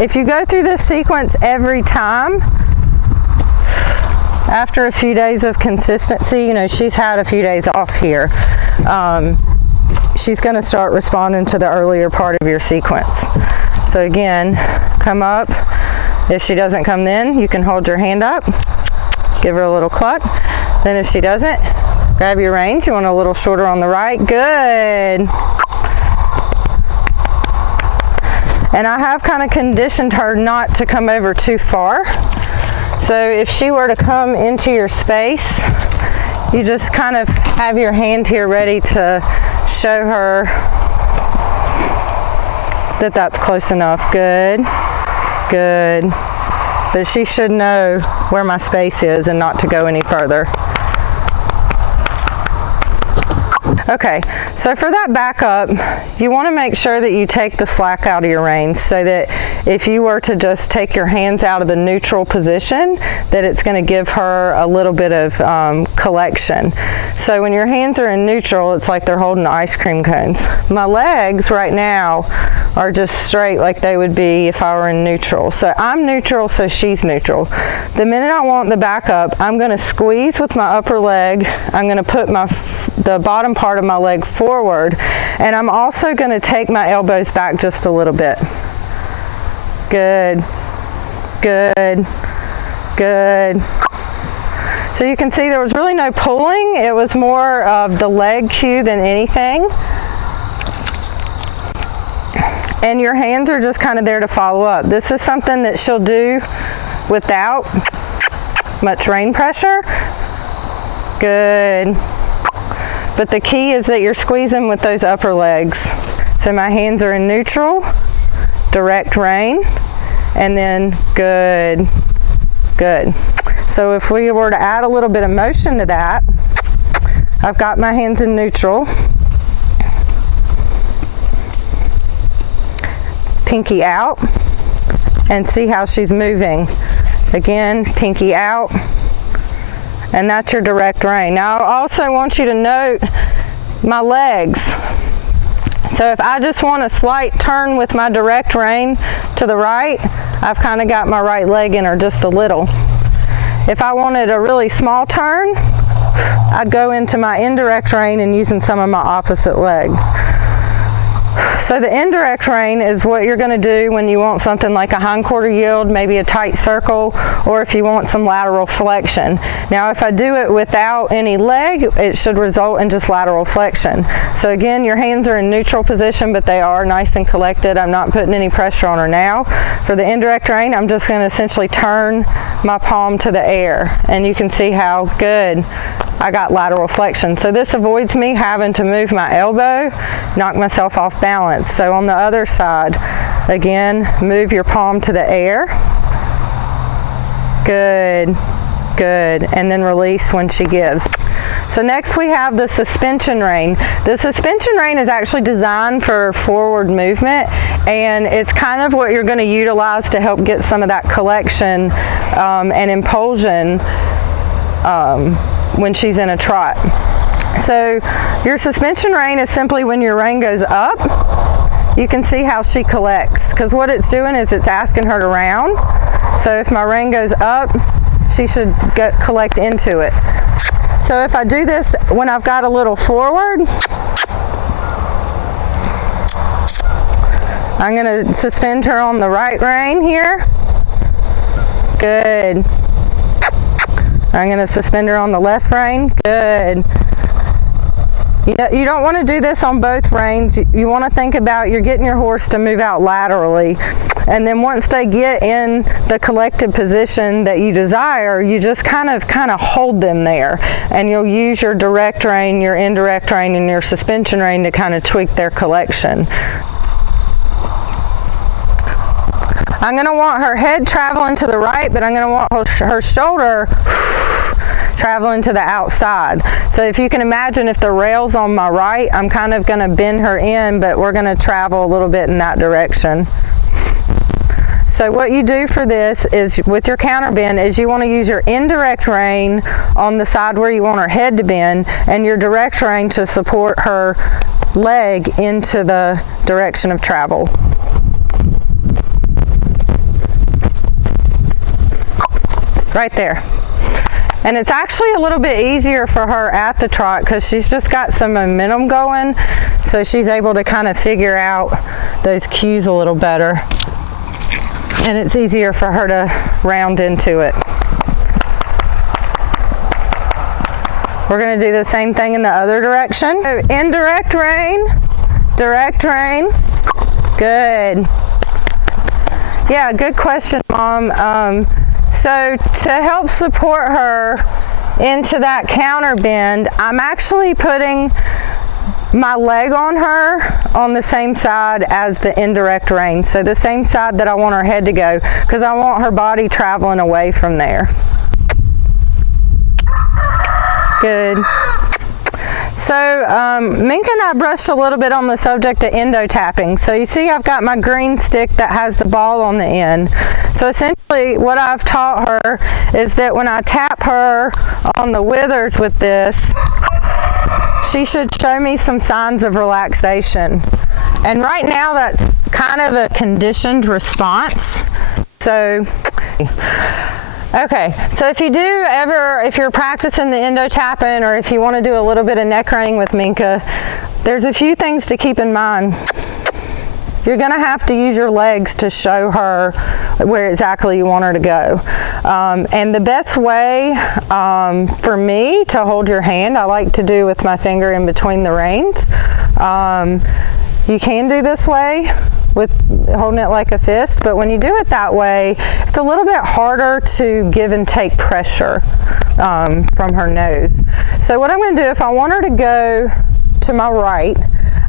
if you go through this sequence every time, after a few days of consistency, you know, she's had a few days off here, she's going to start responding to the earlier part of your sequence. So again, come up. If she doesn't come then, you can hold your hand up, give her a little cluck. Then if she doesn't, grab your reins. You want a little shorter on the right. Good. And I have kind of conditioned her not to come over too far. So if she were to come into your space, you just kind of have your hand here ready to show her that that's close enough. Good, good. But she should know where my space is and not to go any further. Okay, so for that backup, you want to make sure that you take the slack out of your reins, so that if you were to just take your hands out of the neutral position, that it's going to give her a little bit of collection. So when your hands are in neutral, it's like they're holding ice cream cones. My legs right now are just straight like they would be if I were in neutral. So I'm neutral, so she's neutral. The minute I want the backup, I'm going to squeeze with my upper leg. I'm going to put the bottom part of my leg forward, and I'm also going to take my elbows back just a little bit. Good, good, good. So you can see there was really no pulling. It was more of the leg cue than anything. And your hands are just kind of there to follow up. This is something that she'll do without much rein pressure. Good. But the key is that you're squeezing with those upper legs. So my hands are in neutral, direct rein, and then good, good. So if we were to add a little bit of motion to that, I've got my hands in neutral, pinky out, and see how she's moving. Again, pinky out. And that's your direct rein. Now I also want you to note my legs. So if I just want a slight turn with my direct rein to the right, I've kind of got my right leg in her just a little. If I wanted a really small turn, I'd go into my indirect rein and using some of my opposite leg. So the indirect rein is what you're going to do when you want something like a hindquarter yield, maybe a tight circle, or if you want some lateral flexion. Now if I do it without any leg, it should result in just lateral flexion. So again, your hands are in neutral position, but they are nice and collected. I'm not putting any pressure on her now. For the indirect rein, I'm just going to essentially turn my palm to the air, and you can see how good I got lateral flexion. So this avoids me having to move my elbow, knock myself off balance. So on the other side, again, move your palm to the air. Good, good, and then release when she gives. So next we have the suspension rein. The suspension rein is actually designed for forward movement, and it's kind of what you're going to utilize to help get some of that collection and impulsion when she's in a trot. So your suspension rein is simply when your rein goes up, you can see how she collects, because what it's doing is it's asking her to round. So if my rein goes up, she should collect into it. So if I do this when I've got a little forward, I'm going to suspend her on the right rein here. Good. I'm going to suspend her on the left rein. Good. You don't want to do this on both reins. You want to think about you're getting your horse to move out laterally. And then once they get in the collected position that you desire, you just kind of hold them there. And you'll use your direct rein, your indirect rein, and your suspension rein to kind of tweak their collection. I'm going to want her head traveling to the right, but I'm going to want her shoulder traveling to the outside. So if you can imagine, if the rail's on my right, I'm kind of going to bend her in, but we're going to travel a little bit in that direction. So what you do for this is, with your counter bend, is you want to use your indirect rein on the side where you want her head to bend, and your direct rein to support her leg into the direction of travel. right there. And it's actually a little bit easier for her at the trot because she's just got some momentum going, so she's able to kind of figure out those cues a little better. And it's easier for her to round into it. We're going to do the same thing in the other direction. So indirect rein, direct rein. Good. Yeah, good question, Mom. So to help support her into that counter bend, I'm actually putting my leg on her on the same side as the indirect rein. So the same side that I want her head to go, because I want her body traveling away from there. Good. So Minka and I brushed a little bit on the subject of endo tapping. So you see I've got my green stick that has the ball on the end. So essentially what I've taught her is that when I tap her on the withers with this, she should show me some signs of relaxation. And right now that's kind of a conditioned response. So okay, so if you do ever, if you're practicing the endo tapping, or if you want to do a little bit of neck reining with Minka, there's a few things to keep in mind. You're going to have to use your legs to show her where exactly you want her to go. And the best way for me to hold your hand, I like to do with my finger in between the reins. You can do this way with holding it like a fist, but when you do it that way, it's a little bit harder to give and take pressure from her nose. So what I'm going to do, if I want her to go to my right,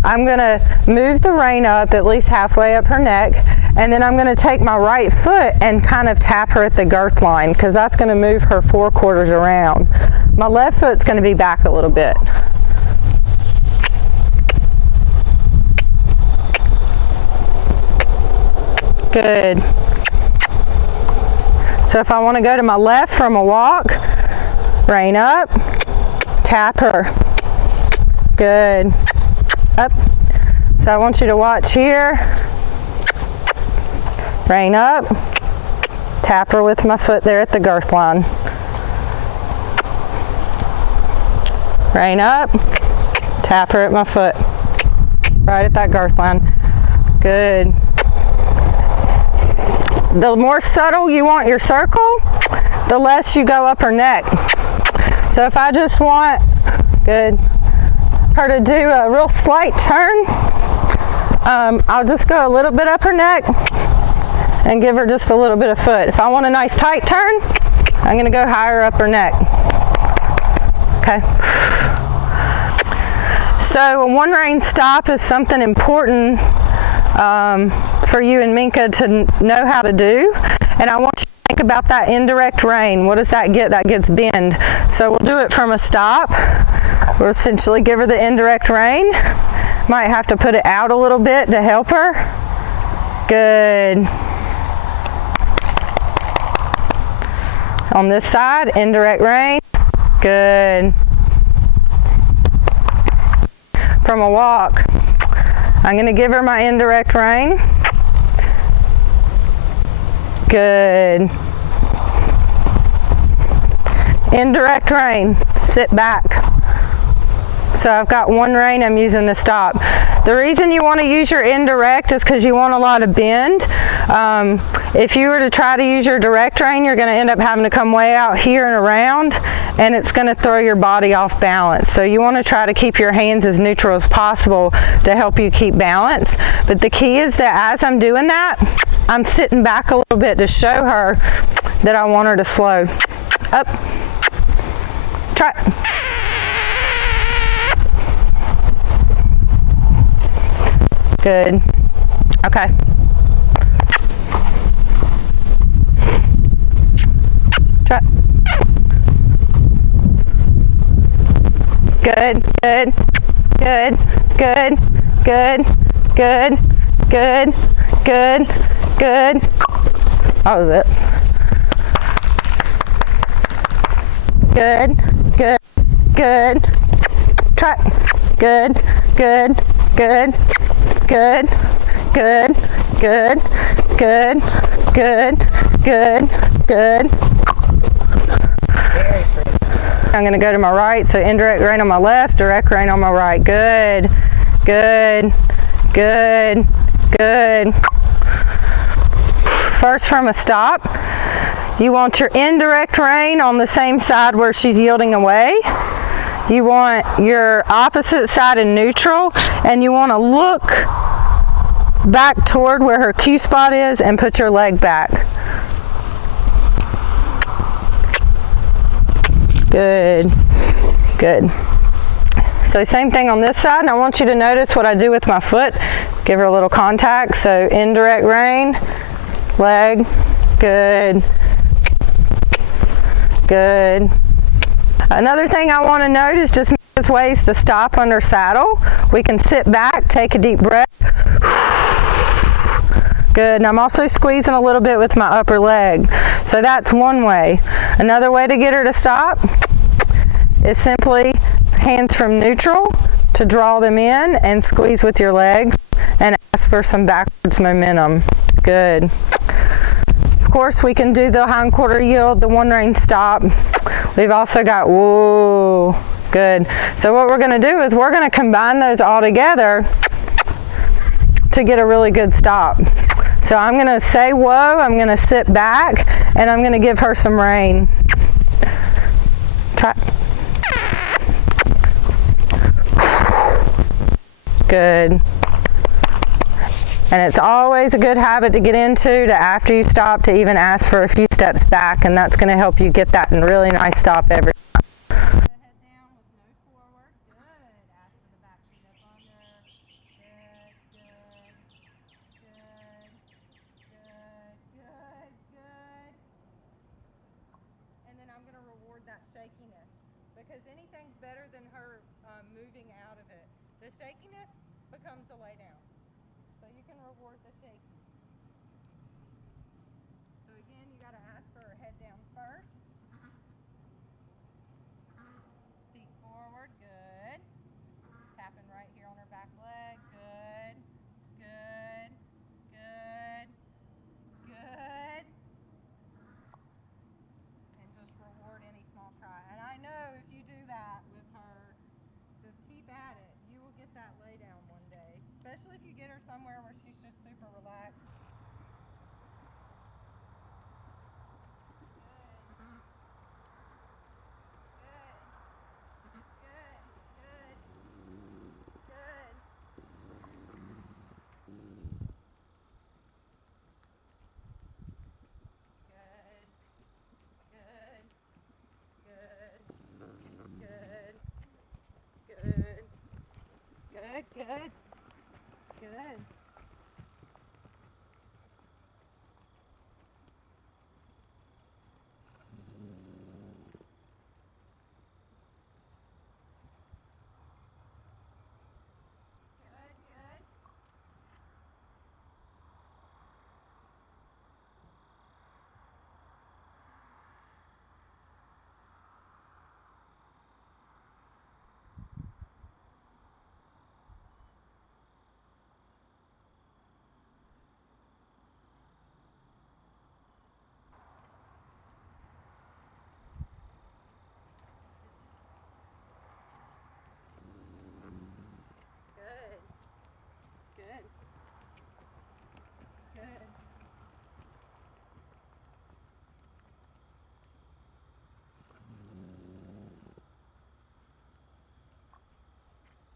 I'm going to move the rein up at least halfway up her neck, and then I'm going to take my right foot and kind of tap her at the girth line, because that's going to move her 4/4 around. My left foot's going to be back a little bit. Good. So if I want to go to my left from a walk, rein up, tap her. Good. Up. So I want you to watch here. Rein up, tap her with my foot there at the girth line. Rein up, tap her at my foot, right at that girth line. Good. The more subtle you want your circle, the less you go up her neck. So if I just want, good, her to do a real slight turn, I'll just go a little bit up her neck and give her just a little bit of foot. If I want a nice tight turn, I'm going to go higher up her neck. Okay. So a one rein stop is something important for you and Minka to know how to do. And I want you to think about that indirect rein. What does that get? That gets bend. So we'll do it from a stop. We'll essentially give her the indirect rein. Might have to put it out a little bit to help her. Good. On this side, indirect rein. Good. From a walk, I'm going to give her my indirect rein. Good. Indirect rein, sit back. So I've got one rein I'm using to stop. The reason you want to use your indirect is because you want a lot of bend. If you were to try to use your direct rein, you're going to end up having to come way out here and around, and it's going to throw your body off balance. So you want to try to keep your hands as neutral as possible to help you keep balance. But the key is that as I'm doing that, I'm sitting back a little bit to show her that I want her to slow. Up. Try. Good. Okay. Try. Good, good, good, good, good, good, good, good, good. That was it. Good, good, good. Try. Good, good, good. Good, good, good, good, good, good, good. I'm going to go to my right, so indirect rein on my left, direct rein on my right. Good, good, good, good. First from a stop, you want your indirect rein on the same side where she's yielding away. You want your opposite side in neutral, and you want to look back toward where her Q spot is and put your leg back. Good, good. So same thing on this side, and I want you to notice what I do with my foot. Give her a little contact, so indirect rein, leg, good, good. Another thing I want to note is just ways to stop under saddle. We can sit back, take a deep breath. Good, and I'm also squeezing a little bit with my upper leg. So that's one way. Another way to get her to stop is simply hands from neutral to draw them in and squeeze with your legs and ask for some backwards momentum. Good. Of course, we can do the hind quarter yield, the one rein stop. We've also got whoa. Good. So what we're going to do is we're going to combine those all together to get a really good stop. So I'm going to say whoa, I'm going to sit back, and I'm going to give her some rein. Try. Good. And it's always a good habit to get into to after you stop to even ask for a few steps back, and that's going to help you get that really nice stop every time. Shakiness, because anything's better than her moving out of it. The shakiness becomes the lay down. So you can reward the shaky. So again, you got to ask for her head down first. Feet forward, good. Tapping right here on her back leg, good, good, good, good. Reward any small try. And I know if you do that with her, just keep at it. You will get that lay down one day, especially if you get her somewhere where she's just super relaxed. Good.